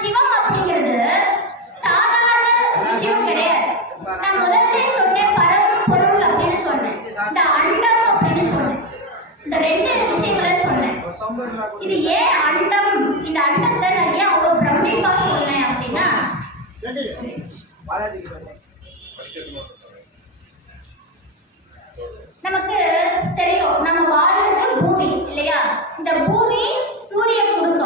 சிவம் அப்படிங்கிறது சாதாரண விஷயம் கிடையாது. நான் முதல்ல சொன்னேன் பரவும் பொருள் அப்படின்னு சொன்னேன். இந்த அண்டம் அப்படின்னு சொன்னேன். இந்த ரெண்டு விஷயங்களை சொன்னேன். இது ஏன் அண்டம்? இந்த அண்டத்தை நான் ஏன் அவ்வளவு பிரமிப்பா சொன்னேன் அப்படின்னா நமக்கு தெரியும் நம்ம வாழ்றது பூமி இல்லையா? இந்த பூமி சூரியன் கொடுக்கும்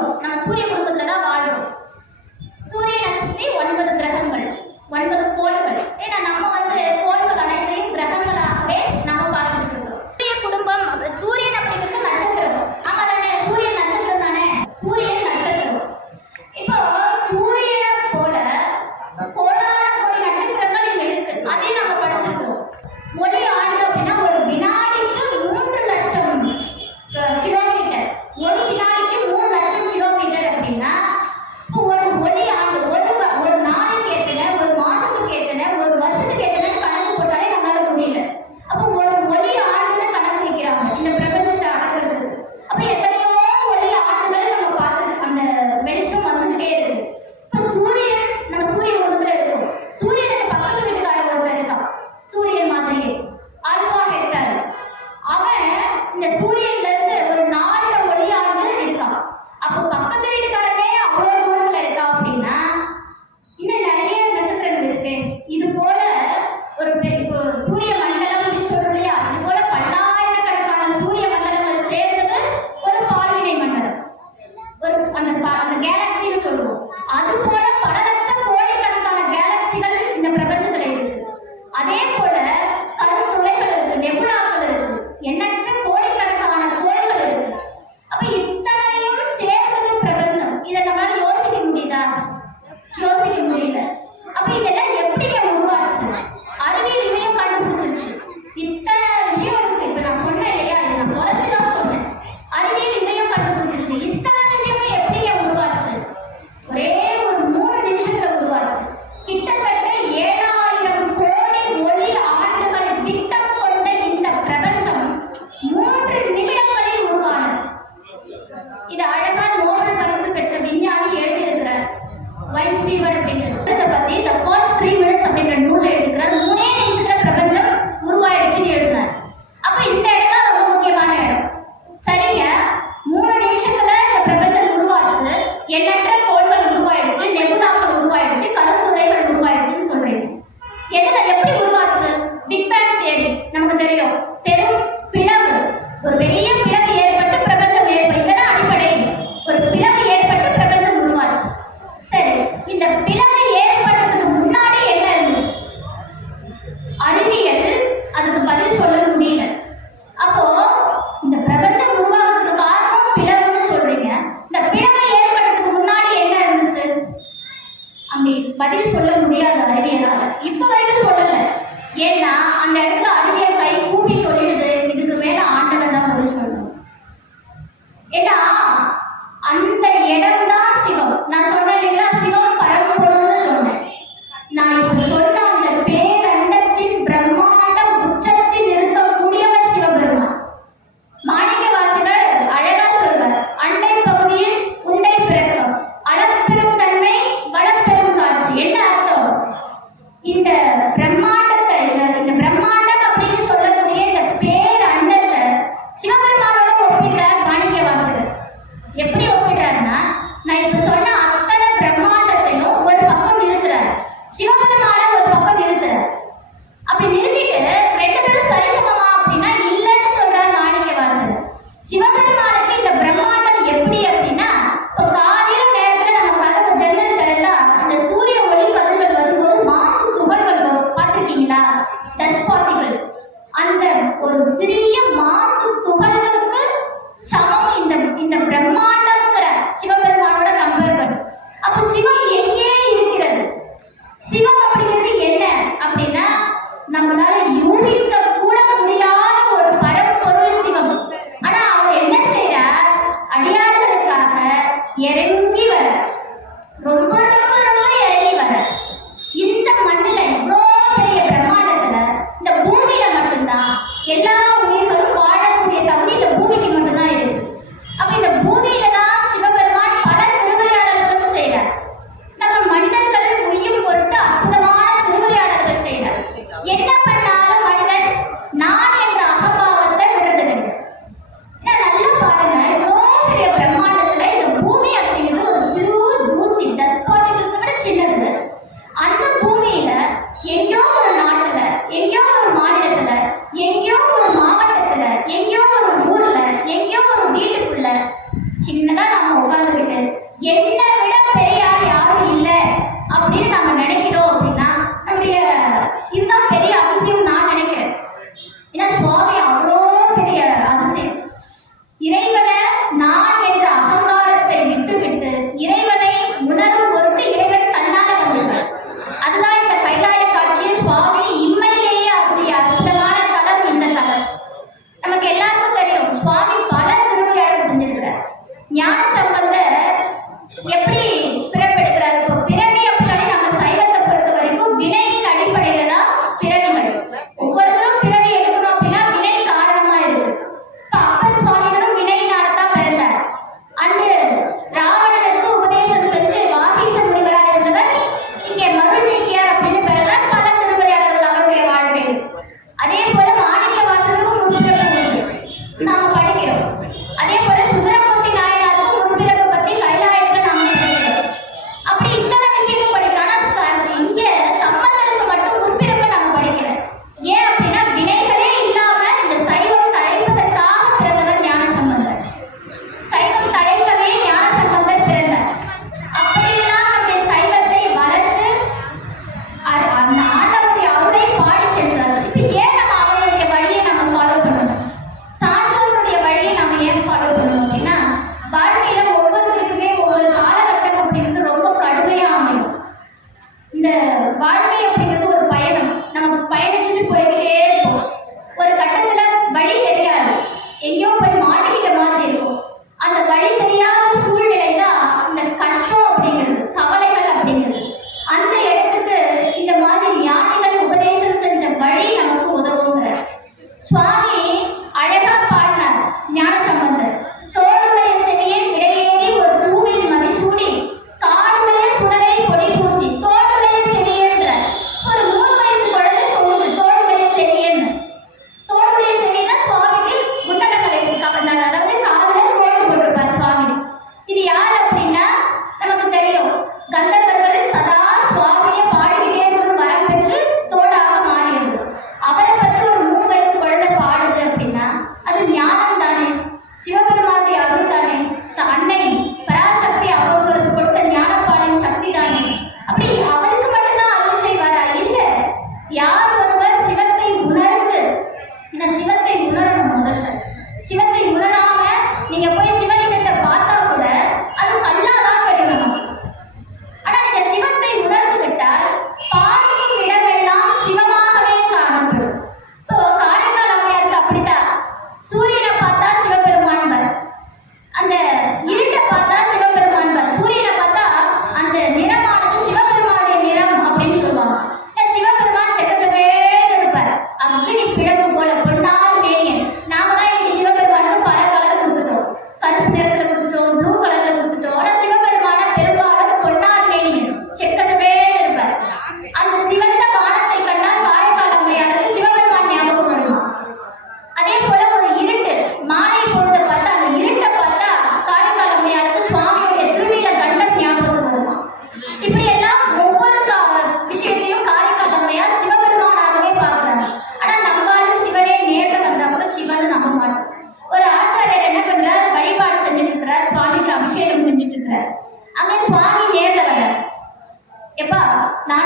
గంధర్వ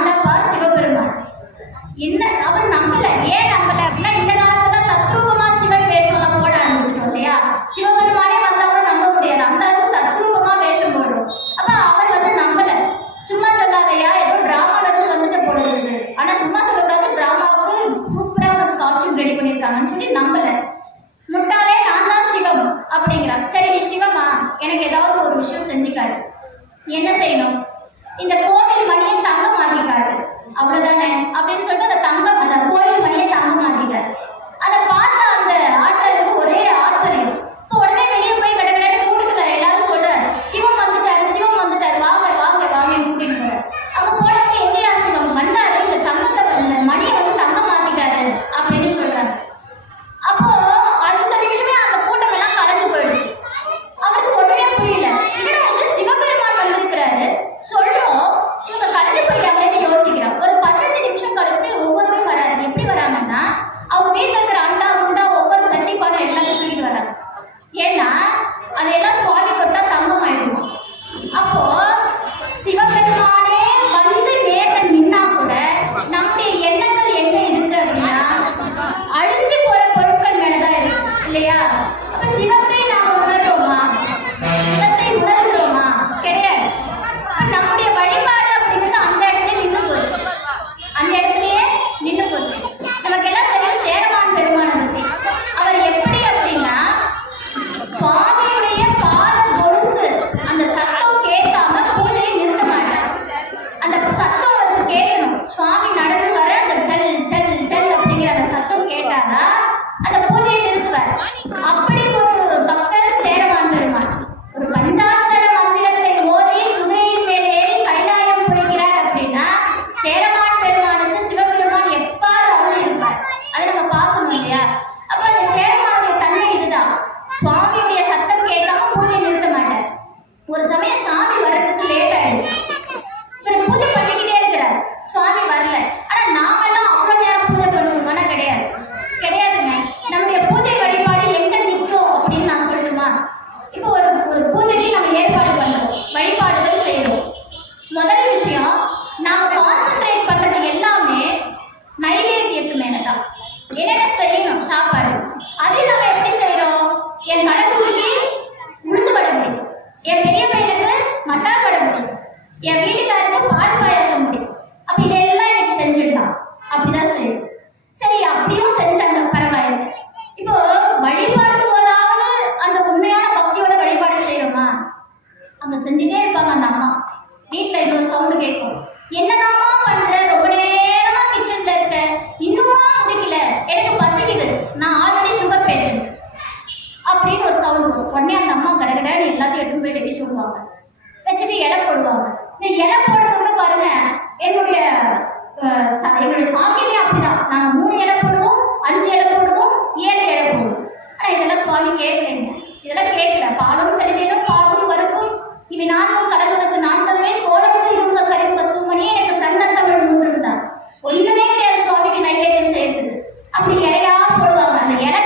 ஆனப்பா சிவபெருமான். என்ன அவர் நம்பல ஏன் நம்பல அப்படின்னா இந்த காலத்துல தத்ரூபமா சிவன் வேஷம் எல்லாம் போட ஆரம்பிச்சிட்டோம் இல்லையா? சிவபெருமானே வந்தா கூட நம்ப முடியாது. அந்த அளவுக்கு தத்ரூபமா வேஷம் போடுறோம் அப்ப அவர் வந்து நம்பல. சும்மா சொல்லாதையா ஏதோ டிராமால வந்துட்டு போல ஆனா சும்மா சொல்லக்கூடாது டிராமாவுக்கு சூப்பரா ஒரு காஸ்டியூம் ரெடி பண்ணியிருக்காங்கன்னு சொல்லி நம்பல. முட்டாளே நான் தான் சிவம் அப்படிங்கிறான் சரி நீ சிவமா? எனக்கு ஏதாவது ஒரு விஷயம் செஞ்சுக்காரு. என்ன செய்யணும்? அப்படின்னு சொல்லிட்டு அந்த தங்கம் அந்த கோயில் வழியே தங்கம் மாட்டிட்டார் அதை பார்த்து எடுத்துன்னு போய் வெடி சொல்லுவாங்க. வச்சுட்டு இலை போடுவாங்க. இந்த இலை போடுறவங்க பாருங்க என்னுடைய என்னுடைய சாக்கியமே அப்படிதான். நாங்கள் மூணு இலை போடுவோம் அஞ்சு இலை போடுவோம் ஏழு இலை போடுவோம். ஆனால் இதெல்லாம் சுவாமி கேட்கலைங்க இதெல்லாம் கேட்கல. பாலும் கருதேனும் பாலும் வறுப்பும் இவை நானும் கடவுளுக்கு நாற்பதுமே கோலத்தில் இருந்த கருவு தூமணி எனக்கு சந்தன தமிழ் மூன்று ஒண்ணுமே ஒன்றுமே கிடையாது சுவாமிக்கு நைவேத்தியம் செய்யறது. அப்படி இலையா போடுவாங்க. அந்த இலை